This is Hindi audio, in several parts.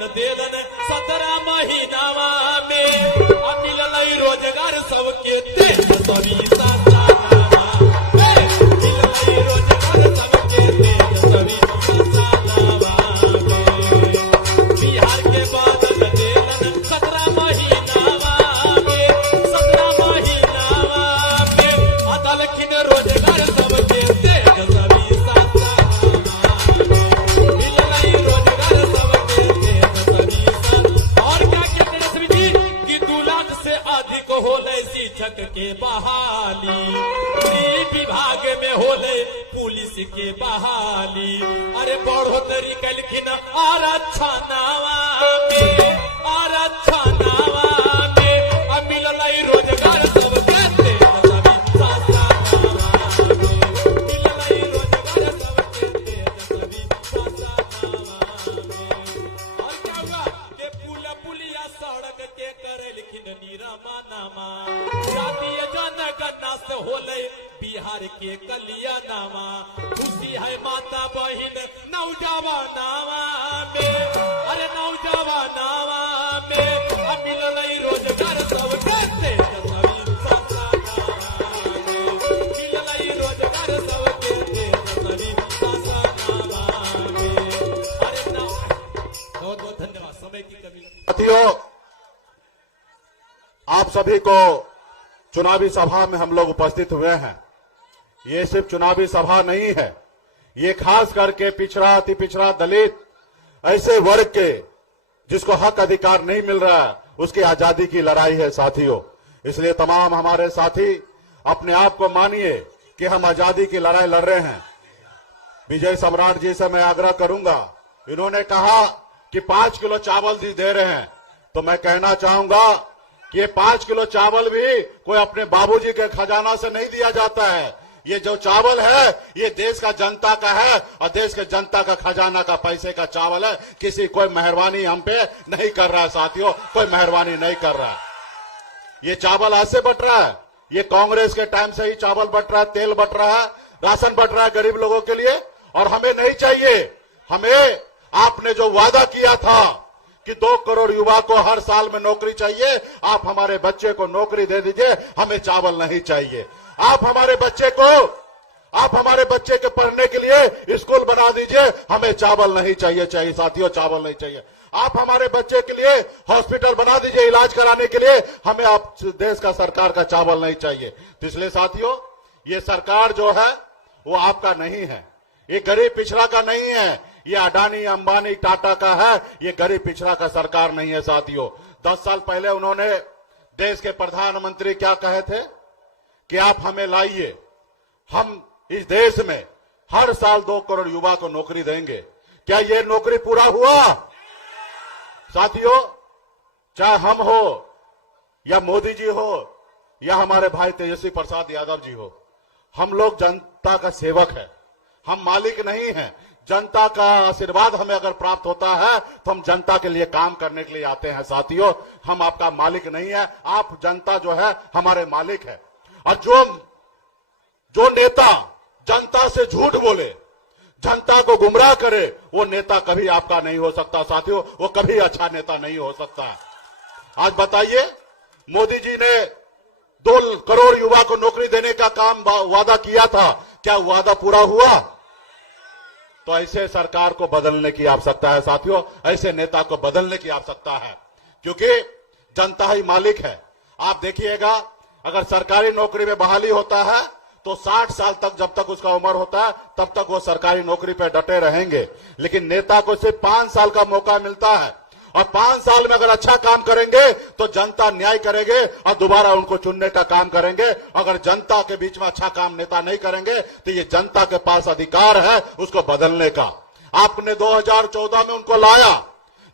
वेतन देलन 17 महीनावा में मिलल रोजगार सबके तेजस्वी शासनावा मिलल रोजगार सबके तेजस्वी शासनावा बिहार के बादल देलन 17 महीनावा में 17 महीनावा में अदलखिन रोजगार सबके तेजस्वी के बहाली विभाग में होले पुलिस के बहाली अरे बढ़ोतरी कलखिन आरक्षणावा में मिलल रोजगार सबके तेजस्वी शासनावा मिलल रोजगार सबके तेजस्वी शासनावा और क्या हुआ के पुलिया सड़क के करलखिन निरमनामा जातीय जनगणना से होले बिहार के कल्याणवा खुशी है माता बहिन नौजवानावा में अरे नौजवानावा में मिलल रोजगार सबके तेजस्वी शासनावा मिलल रोजगार सबके तेजस्वी शासनावा अरे बहुत बहुत धन्यवाद समय की कमी साथियों आप सभी को चुनावी सभा में हम लोग उपस्थित हुए हैं। ये सिर्फ चुनावी सभा नहीं है, ये खास करके पिछड़ा अति पिछड़ा दलित ऐसे वर्ग के जिसको हक अधिकार नहीं मिल रहा है उसकी आजादी की लड़ाई है साथियों। इसलिए तमाम हमारे साथी अपने आप को मानिए कि हम आजादी की लड़ाई लड़ रहे हैं। विजय सम्राट जी से मैं आग्रह करूंगा, इन्होंने कहा कि 5 किलो चावल दे रहे हैं, तो मैं कहना चाहूंगा कि ये 5 किलो चावल भी कोई अपने बाबूजी के खजाना से नहीं दिया जाता है। ये जो चावल है ये देश का जनता का है और देश के जनता का खजाना का पैसे का चावल है। किसी कोई मेहरबानी हम पे नहीं कर रहा है साथियों, कोई मेहरबानी नहीं कर रहा है। ये चावल ऐसे बट रहा है, ये कांग्रेस के टाइम से ही चावल बट रहा है, तेल बट रहा है, राशन बट रहा है गरीब लोगों के लिए, और हमें नहीं चाहिए। हमें आपने जो वादा किया था कि 2 करोड़ युवा को हर साल में नौकरी चाहिए, आप हमारे बच्चे को नौकरी दे दीजिए, हमें चावल नहीं चाहिए। आप हमारे बच्चे के पढ़ने के लिए स्कूल बना दीजिए, हमें चावल नहीं चाहिए साथियों, चावल नहीं चाहिए। आप हमारे बच्चे के लिए हॉस्पिटल बना दीजिए इलाज कराने के लिए, हमें आप देश का सरकार का चावल नहीं चाहिए। तो इसलिए साथियों ये सरकार जो है वो आपका नहीं है, ये गरीब पिछड़ा का नहीं है, ये अडानी अंबानी टाटा का है, ये गरीब पिछड़ा का सरकार नहीं है साथियों। 10 साल पहले उन्होंने देश के प्रधानमंत्री क्या कहे थे कि आप हमें लाइए, हम इस देश में हर साल 2 करोड़ युवा को नौकरी देंगे। क्या ये नौकरी पूरा हुआ साथियों? चाहे हम हो या मोदी जी हो या हमारे भाई तेजस्वी प्रसाद यादव जी हो, हम लोग जनता का सेवक है, हम मालिक नहीं हैं। जनता का आशीर्वाद हमें अगर प्राप्त होता है तो हम जनता के लिए काम करने के लिए आते हैं साथियों, हम आपका मालिक नहीं है, आप जनता जो है हमारे मालिक है। और जो नेता जनता से झूठ बोले, जनता को गुमराह करे, वो नेता कभी आपका नहीं हो सकता साथियों, वो कभी अच्छा नेता नहीं हो सकता। आज बताइए, मोदी जी ने 2 करोड़ युवा को नौकरी देने का काम वादा किया था, क्या वादा पूरा हुआ? तो ऐसे सरकार को बदलने की आवश्यकता है साथियों, ऐसे नेता को बदलने की आवश्यकता है, क्योंकि जनता ही मालिक है। आप देखिएगा, अगर सरकारी नौकरी में बहाली होता है तो 60 साल तक, जब तक उसका उम्र होता है तब तक वो सरकारी नौकरी पे डटे रहेंगे। लेकिन नेता को सिर्फ 5 साल का मौका मिलता है, और 5 साल में अगर अच्छा काम करेंगे तो जनता न्याय करेंगे और दोबारा उनको चुनने का काम करेंगे। अगर जनता के बीच में अच्छा काम नेता नहीं करेंगे तो ये जनता के पास अधिकार है उसको बदलने का। आपने 2014 में उनको लाया,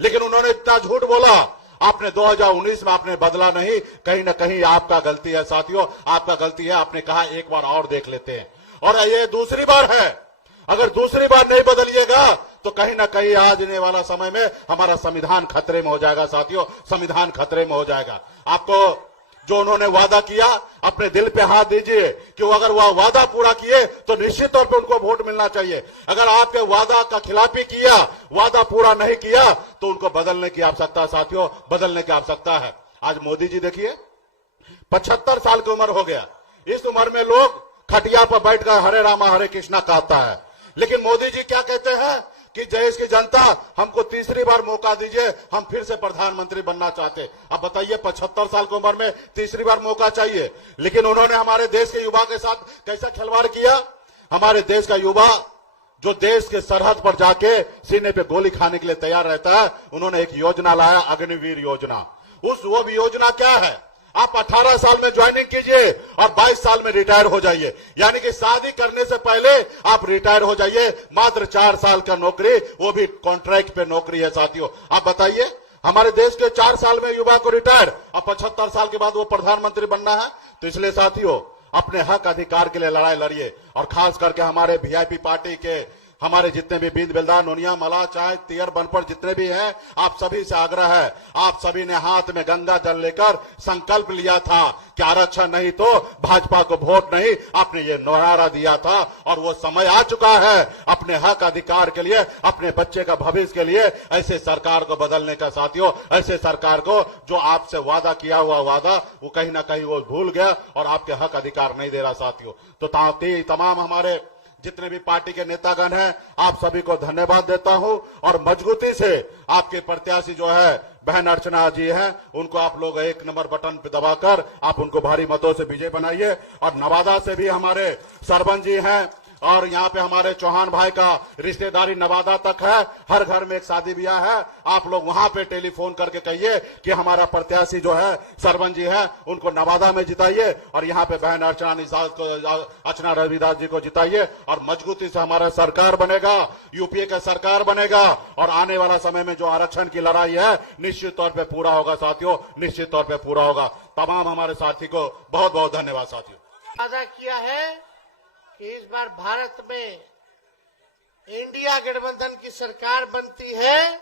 लेकिन उन्होंने इतना झूठ बोला। आपने 2019 में आपने बदला नहीं, कहीं ना कहीं आपका गलती है साथियों, आपका गलती है। आपने कहा एक बार और देख लेते हैं, और ये दूसरी बार है। अगर दूसरी बार नहीं बदलिएगा तो कहीं ना कहीं आने वाला समय में हमारा संविधान खतरे में हो जाएगा साथियों, संविधान खतरे में हो जाएगा। आपको जो उन्होंने वादा किया, अपने दिल पे हाथ दीजिए कि वो अगर वह वादा पूरा किए तो निश्चित तौर पे उनको वोट मिलना चाहिए। अगर आपके वादा का खिलाफी किया, वादा पूरा नहीं किया, तो उनको बदलने की आवश्यकता है साथियों, बदलने की आवश्यकता है। आज मोदी जी देखिए 75 साल की उम्र हो गया, इस उम्र में लोग खटिया पर बैठकर हरे रामा हरे कृष्णा कहता है, लेकिन मोदी जी क्या कहते हैं कि देश की जनता हमको तीसरी बार मौका दीजिए, हम फिर से प्रधानमंत्री बनना चाहते। अब बताइए 75 साल की उम्र में तीसरी बार मौका चाहिए, लेकिन उन्होंने हमारे देश के युवा के साथ कैसा खिलवाड़ किया। हमारे देश का युवा जो देश के सरहद पर जाके सीने पे गोली खाने के लिए तैयार रहता है, उन्होंने एक योजना लाया, अग्निवीर योजना। वो भी योजना क्या है, आप 18 साल में ज्वाइनिंग कीजिए और 22 साल में रिटायर हो जाइए, यानी कि शादी करने से पहले आप रिटायर हो जाइए। मात्र 4 साल का नौकरी, वो भी कॉन्ट्रैक्ट पे नौकरी है साथियों। आप बताइए, हमारे देश के 4 साल में युवा को रिटायर और 75 साल के बाद वो प्रधानमंत्री बनना है। तो इसलिए साथियों, अपने हक अधिकार के लिए लड़ाई लड़िए, और खास करके हमारे वीआईपी पार्टी के हमारे जितने भी बींद बेलदार, नोनिया, मला, चाय, तियर, बनपड़ जितने भी हैं, आप सभी से आग्रह है, आप सभी ने हाथ में गंगा जल लेकर संकल्प लिया था कि आरक्षण नहीं तो भाजपा को वोट नहीं, आपने ये नारा दिया था। और वो समय आ चुका है अपने हक अधिकार के लिए, अपने बच्चे का भविष्य के लिए ऐसे सरकार को बदलने का साथियों। ऐसे सरकार को जो आपसे वादा किया हुआ वादा वो कहीं ना कहीं वो भूल गया और आपके हक अधिकार नहीं दे रहा साथियों। तो तमाम हमारे जितने भी पार्टी के नेतागण हैं, आप सभी को धन्यवाद देता हूं, और मजबूती से आपके प्रत्याशी जो है बहन अर्चना जी हैं, उनको आप लोग 1 नंबर बटन पे दबाकर आप उनको भारी मतों से विजय बनाइए। और नवादा से भी हमारे सरपंच जी हैं, और यहाँ पे हमारे चौहान भाई का रिश्तेदारी नवादा तक है, हर घर में एक शादी ब्याह है। आप लोग वहां पे टेलीफोन करके कहिए कि हमारा प्रत्याशी जो है सरपंच जी है, उनको नवादा में जिताइए, और यहाँ पे बहन अर्चना रविदास जी को जिताइए, और मजबूती से हमारा सरकार बनेगा, यूपीए का सरकार बनेगा, और आने वाला समय में जो आरक्षण की लड़ाई है निश्चित तौर पर पूरा होगा साथियों, निश्चित तौर पर पूरा होगा। तमाम हमारे साथी को बहुत बहुत धन्यवाद साथियों। वादा किया है कि इस बार भारत में इंडिया गठबंधन की सरकार बनती है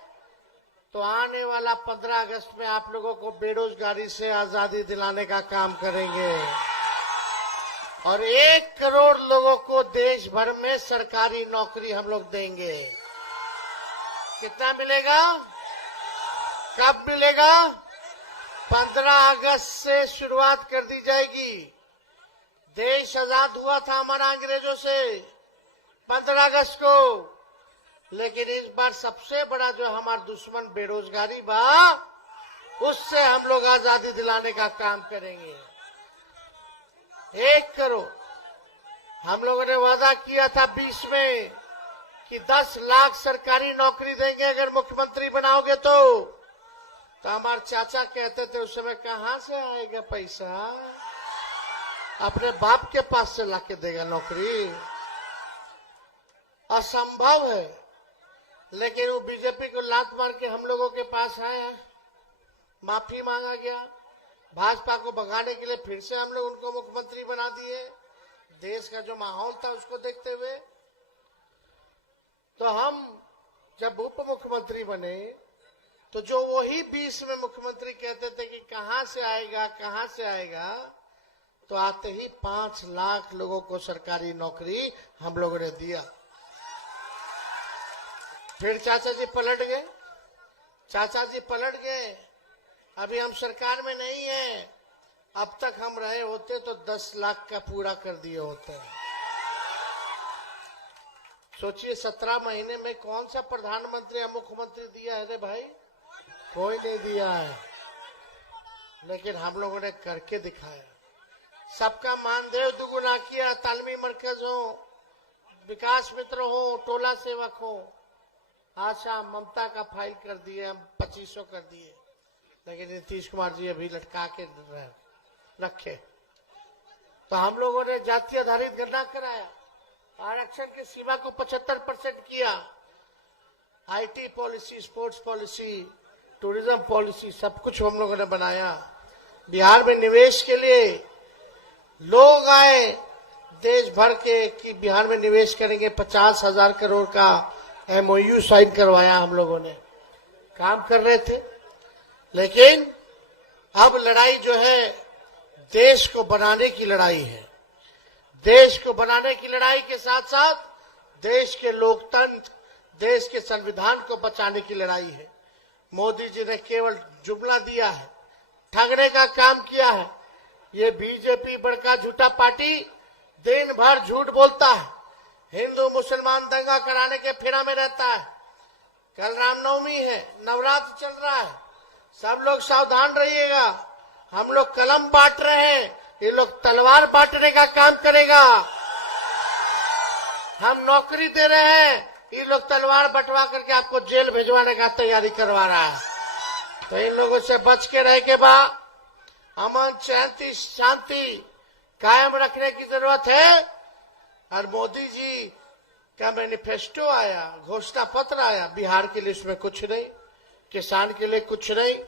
तो आने वाला 15 अगस्त में आप लोगों को बेरोजगारी से आजादी दिलाने का काम करेंगे, और 1 करोड़ लोगों को देश भर में सरकारी नौकरी हम लोग देंगे। कितना मिलेगा, कब मिलेगा? 15 अगस्त से शुरुआत कर दी जाएगी। देश आजाद हुआ था हमारा अंग्रेजों से 15 अगस्त को, लेकिन इस बार सबसे बड़ा जो हमारा दुश्मन बेरोजगारी बा, उससे हम लोग आजादी दिलाने का काम करेंगे। 1 करोड़ हम लोगों ने वादा किया था 20 में कि 10 लाख सरकारी नौकरी देंगे अगर मुख्यमंत्री बनाओगे तो हमारे चाचा कहते थे उस समय, कहां से आएगा पैसा, अपने बाप के पास से लाके देगा नौकरी, असंभव है। लेकिन वो बीजेपी को लात मार के हम लोगों के पास आया, माफी मांगा गया, भाजपा को भगाने के लिए फिर से हम लोग उनको मुख्यमंत्री बना दिए। देश का जो माहौल था उसको देखते हुए तो हम जब उप मुख्यमंत्री बने तो जो वही 20 में मुख्यमंत्री कहते थे कि कहां से आएगा कहां से आएगा, तो आते ही 5 लाख लोगों को सरकारी नौकरी हम लोगों ने दिया। फिर चाचा जी पलट गए, अभी हम सरकार में नहीं है, अब तक हम रहे होते तो 10 लाख का पूरा कर दिए होते। सोचिए 17 महीने में कौन सा प्रधानमंत्री या मुख्यमंत्री दिया है रे भाई, कोई नहीं दिया है, लेकिन हम लोगों ने करके दिखाया। सबका मानदेय दुगुना किया, तालमी मरकज हो, विकास मित्र हो, टोला सेवक हो, आशा ममता का फाइल कर दिए, हम 2500 कर दिए, लेकिन नीतीश कुमार जी अभी लटका के रखे। तो हम लोगों ने जाति आधारित गणना कराया, आरक्षण की सीमा को 75% किया, IT policy, sports policy, tourism policy, सब कुछ हम लोगों ने बनाया। बिहार में निवेश के लिए लोग आए देश भर के कि बिहार में निवेश करेंगे, 50,000 करोड़ का MOU साइन करवाया हम लोगों ने, काम कर रहे थे। लेकिन अब लड़ाई जो है देश को बनाने की लड़ाई है। देश को बनाने की लड़ाई के साथ साथ देश के लोकतंत्र, देश के संविधान को बचाने की लड़ाई है। मोदी जी ने केवल जुमला दिया है, ठगने का काम किया है। ये बीजेपी बड़का झूठा पार्टी दिन भर झूठ बोलता है, हिंदू मुसलमान दंगा कराने के फेरा में रहता है। कल रामनवमी है, नवरात्र चल रहा है, सब लोग सावधान रहिएगा। हम लोग कलम बांट रहे हैं, ये लोग तलवार बांटने का काम करेगा। हम नौकरी दे रहे हैं, ये लोग तलवार बंटवा करके आपको जेल भिजवाने का तैयारी करवा रहा है। तो इन लोगों से बच के रह के बा अमन शांति कायम रखने की जरूरत है। और मोदी जी का मैनिफेस्टो आया, घोषणा पत्र आया, बिहार के लिए इसमें कुछ नहीं, किसान के लिए कुछ नहीं,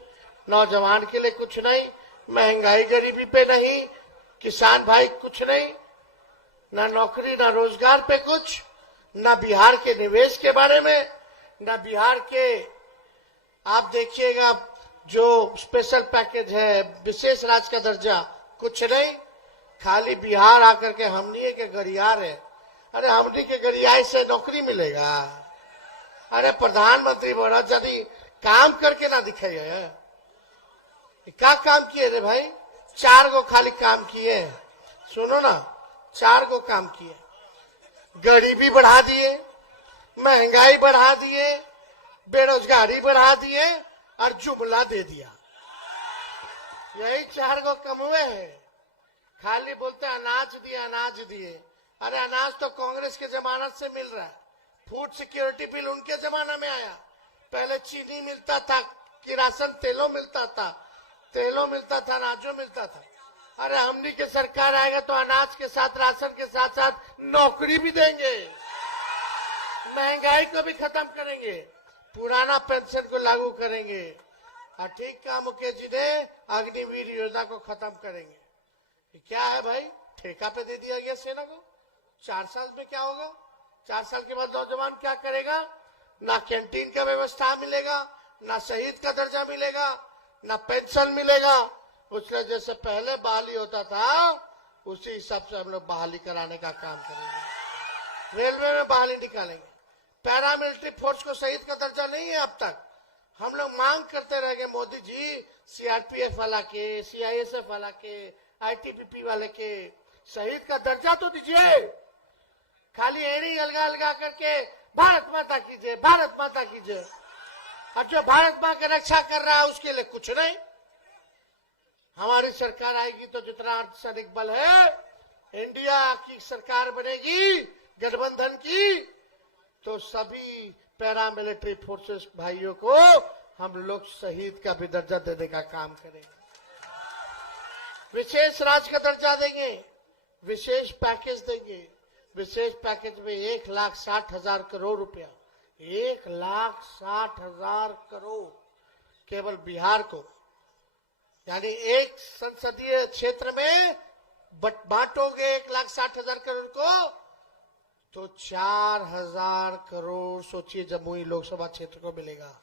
नौजवान के लिए कुछ नहीं, महंगाई गरीबी पे नहीं, किसान भाई कुछ नहीं, ना नौकरी ना रोजगार पे कुछ, ना बिहार के निवेश के बारे में, ना बिहार के आप देखिएगा जो स्पेशल पैकेज है, विशेष राज्य का दर्जा, कुछ नहीं। खाली बिहार आकर के हमनी के गरियार है। अरे हमनी के गरियाई से नौकरी मिलेगा? अरे प्रधानमंत्री बोला यदि काम करके ना दिखाइए। क्या काम किए रे भाई? 4 गो खाली काम किए। सुनो ना, 4 गो काम किए। गरीबी बढ़ा दिए, महंगाई बढ़ा दिए, बेरोजगारी बढ़ा दिए और जुमला दे दिया। यही 4 गो कमवे है। खाली बोलते अनाज दिए, अनाज दिए। अरे अनाज तो कांग्रेस के जमानत से मिल रहा है। फूड सिक्योरिटी बिल उनके जमाना में आया। पहले चीनी मिलता था, किरासन तेलों मिलता था, अनाजों मिलता था। अरे हमनी के सरकार आएगा तो अनाज के साथ, राशन के साथ साथ नौकरी भी देंगे, महंगाई को भी खत्म करेंगे, पुराना पेंशन को लागू करेंगे और ठीक काम मुकेश जी ने अग्निवीर योजना को खत्म करेंगे। क्या है भाई? ठेका पे दे दिया गया सेना को। 4 साल में क्या होगा? 4 साल के बाद नौजवान क्या करेगा? ना कैंटीन का व्यवस्था मिलेगा, ना शहीद का दर्जा मिलेगा, ना पेंशन मिलेगा। उसने जैसे पहले बहाली होता था उसी हिसाब से हम लोग बहाली कराने का काम करेंगे। रेलवे में बहाली निकालेंगे। पैरामिलिट्री फोर्स को शहीद का दर्जा नहीं है अब तक। हम लोग मांग करते रह गए, मोदी जी सीआरपीएफ वाला के, सीआईएसएफ वाला के, आईटीबीपी वाले के शहीद का दर्जा तो दीजिए। खाली एड़ी अलगा करके भारत माता कीजिए, भारत माता कीजिए। और जो भारत माँ की रक्षा कर रहा है उसके लिए कुछ नहीं। हमारी सरकार आएगी तो जितना अर्धसैनिक बल है, इंडिया की सरकार बनेगी गठबंधन की, तो सभी पैरामिलिट्री फोर्सेस भाइयों को हम लोग शहीद का भी दर्जा देने का काम करेंगे। विशेष राज्य का दर्जा देंगे, विशेष पैकेज देंगे। विशेष पैकेज में 1,60,000 करोड़ रुपया, 1,60,000 करोड़ केवल बिहार को, यानी एक संसदीय क्षेत्र में बांटोगे 1,60,000 करोड़ को तो 4,000 करोड़ सोचिए जमुई लोकसभा क्षेत्र को मिलेगा।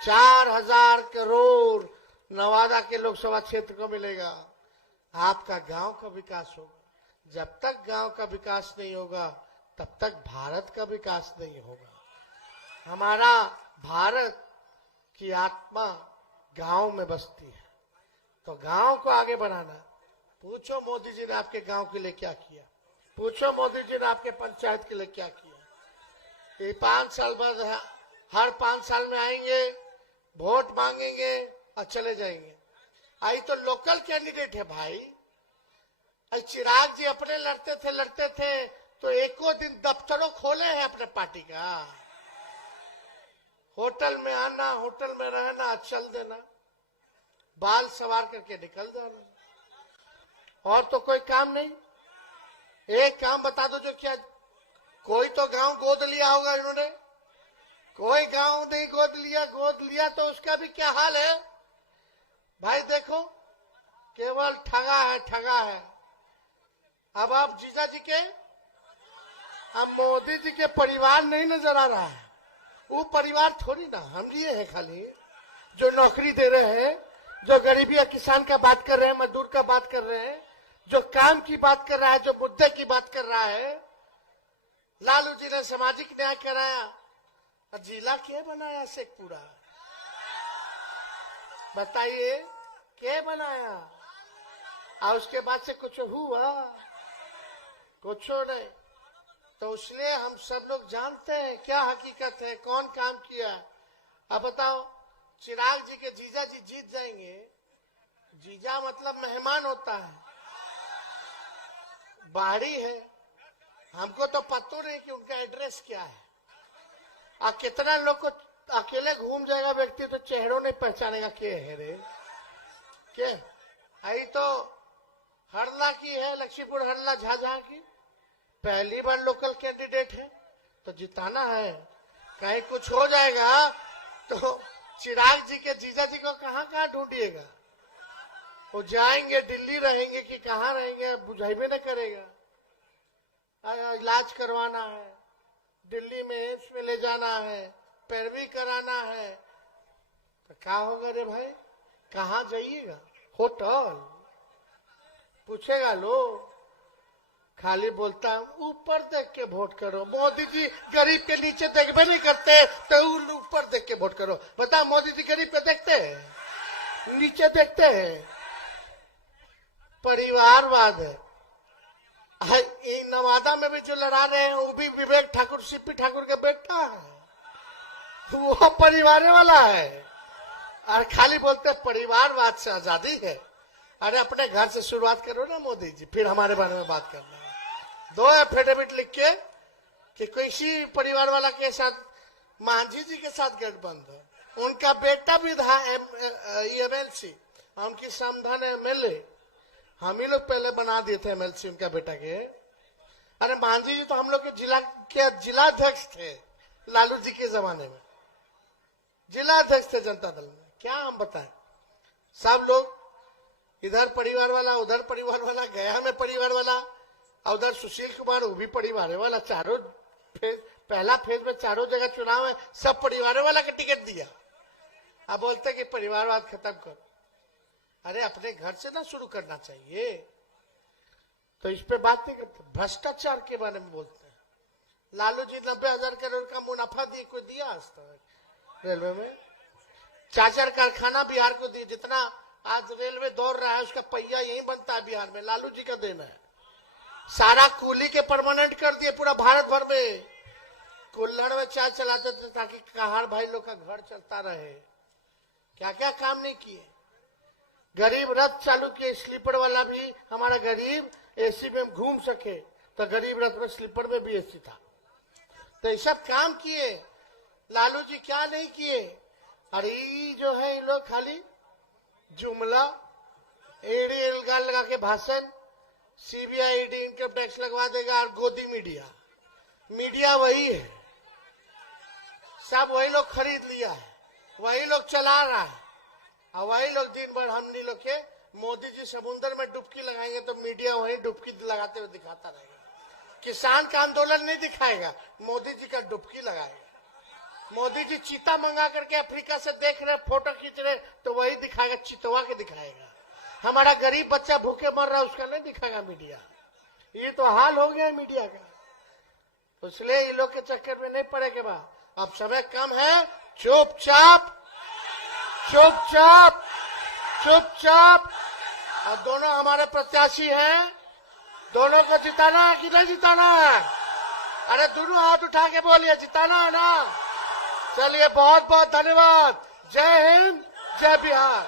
4,000 करोड़ नवादा के लोकसभा क्षेत्र को मिलेगा। आपका गांव का विकास होगा। जब तक गांव का विकास नहीं होगा तब तक भारत का विकास नहीं होगा। हमारा भारत की आत्मा गांव में बसती है, तो गांव को आगे बढ़ाना। पूछो मोदी जी ने आपके गांव के लिए क्या किया, पूछो मोदी जी ने आपके पंचायत के लिए क्या किया। ये 5 साल बाद हर 5 साल में आएंगे, वोट मांगेंगे और चले जाएंगे। आई तो लोकल कैंडिडेट है भाई। चिराग जी अपने लड़ते थे तो एको दिन दफ्तरों खोले हैं अपने पार्टी का। होटल में आना, होटल में रहना, चल देना, बाल सवार करके निकल जाना, और तो कोई काम नहीं। एक काम बता दो जो क्या, कोई तो गांव गोद लिया होगा इन्होंने, कोई गांव नहीं गोद लिया तो उसका भी क्या हाल है भाई। देखो केवल ठगा है। अब आप जीजा जी के, हम मोदी जी के परिवार नहीं नजर आ रहा है। वो परिवार थोड़ी ना, हम लिए हैं खाली जो नौकरी दे रहे हैं। जो गरीबी या किसान का बात कर रहे हैं, मजदूर का बात कर रहे हैं, जो काम की बात कर रहा है, जो मुद्दे की बात कर रहा है। लालू जी ने सामाजिक न्याय कराया और जिला क्या बनाया शेखपुरा? बताइए क्या बनाया? और उसके बाद से कुछ हुआ? कुछ नहीं। तो इसलिए हम सब लोग जानते हैं क्या हकीकत है, कौन काम किया। अब बताओ, चिराग जी के जीजा जी जीत जाएंगे। जीजा मतलब मेहमान होता है, बाहरी है। हमको तो पता नहीं कि उनका एड्रेस क्या है। और कितना लोग को अकेले घूम जाएगा व्यक्ति तो चेहरों नहीं पहचानेगा के है रे के। आई तो हरला की है, लक्ष्मीपुर हरला झाझा की पहली बार लोकल कैंडिडेट है, तो जिताना है। कहीं कुछ हो जाएगा तो चिराग जी के जीजा जी को कहाँ कहाँ ढूंढिएगा? वो जाएंगे दिल्ली, रहेंगे कि कहाँ रहेंगे बुझाइबे न करेगा। इलाज करवाना है, दिल्ली में एम्स में ले जाना है, पैरवी कराना है, तो क्या होगा रे भाई? कहाँ जाइएगा? होटल पूछेगा लोग। खाली बोलता हूं ऊपर देख के वोट करो। मोदी जी गरीब के नीचे देखबे नहीं करते तो ऊपर देख के वोट करो। बता, मोदी जी गरीब पे देखते हैं? नीचे देखते हैं? परिवारवाद है। नवादा में भी जो लड़ा रहे हैं वो भी विवेक ठाकुर, सीपी ठाकुर के बेटा है, वो परिवार वाला है। और खाली बोलते परिवारवाद से आजादी है। अरे अपने घर से शुरुआत करो ना मोदी जी, फिर हमारे बारे में बात करना। 2 एफिडेविट लिख के कि किसी परिवार वाला के साथ मांझी जी के साथ गठबंधन, उनका बेटा भी था एमएलसी, उनकी समधन एमएलए, हम ही लोग पहले बना दिए थे एमएलसी उनका बेटा के। अरे मांझी जी तो हम लोग के जिलाध्यक्ष थे लालू जी के जमाने में, जिलाध्यक्ष थे जनता दल में। क्या हम बताएं? सब लोग इधर परिवार वाला, उधर परिवार वाला, गया में परिवार वाला, उधर सुशील कुमार वो भी परिवार वाला। चारों फेज, पहला फेज में चारों जगह चुनाव है, सब परिवार वाला का टिकट दिया। अब बोलते कि परिवारवाद खत्म करो। अरे अपने घर से ना शुरू करना चाहिए? तो इस पे बात नहीं करते, भ्रष्टाचार के बारे में बोलते हैं। लालू जी 90,000 करोड़ का मुनाफा दिए, कोई दिया आज तक रेलवे में? 4 कारखाना बिहार को दिए। जितना आज रेलवे दौड़ रहा है उसका पहिया यही बनता है बिहार में, लालू जी का देना है। सारा कूली के परमानेंट कर दिए पूरा भारत भर में। कुल्हड़ में चाय चलाते थे ताकि कहार भाई लोग का घर चलता रहे। क्या क्या काम नहीं किए। गरीब रथ चालू किए, स्लीपर वाला भी हमारा गरीब एसी में घूम सके, तो गरीब रथ में स्लीपर में भी एसी था। तो ये सब काम किए लालू जी, क्या नहीं किए। अरे जो है ये लोग खाली जुमला, एडी एलगार लगा के भाषण, सीबीआई ईडी इनकम टैक्स लगवा देगा और गोदी मीडिया। मीडिया वही है, सब वही लोग खरीद लिया है, वही लोग चला रहा है। और वही लोग दिन भर हमनी लोग के मोदी जी समुद्र में डुबकी लगाएंगे तो मीडिया वही डुबकी लगाते हुए दिखाता रहेगा। किसान का आंदोलन नहीं दिखाएगा, मोदी जी का डुबकी लगाएगा। मोदी जी चीता मंगा करके अफ्रीका से देख रहे, फोटो खींच रहे, तो वही दिखाएगा, चितवा के दिखाएगा। हमारा गरीब बच्चा भूखे मर रहा है उसका नहीं दिखाएगा मीडिया। ये तो हाल हो गया है मीडिया का। इसलिए ये लोग के चक्कर में नहीं पड़ेगा। बा अब समय कम है, चुपचाप चुपचाप चुपचाप। और दोनों हमारे प्रत्याशी हैं, दोनों को जिताना है कि नहीं जिताना है? अरे दोनों हाथ उठा के बोलिए, जिताना है ना? चलिए, बहुत बहुत धन्यवाद। जय हिंद, जय बिहार।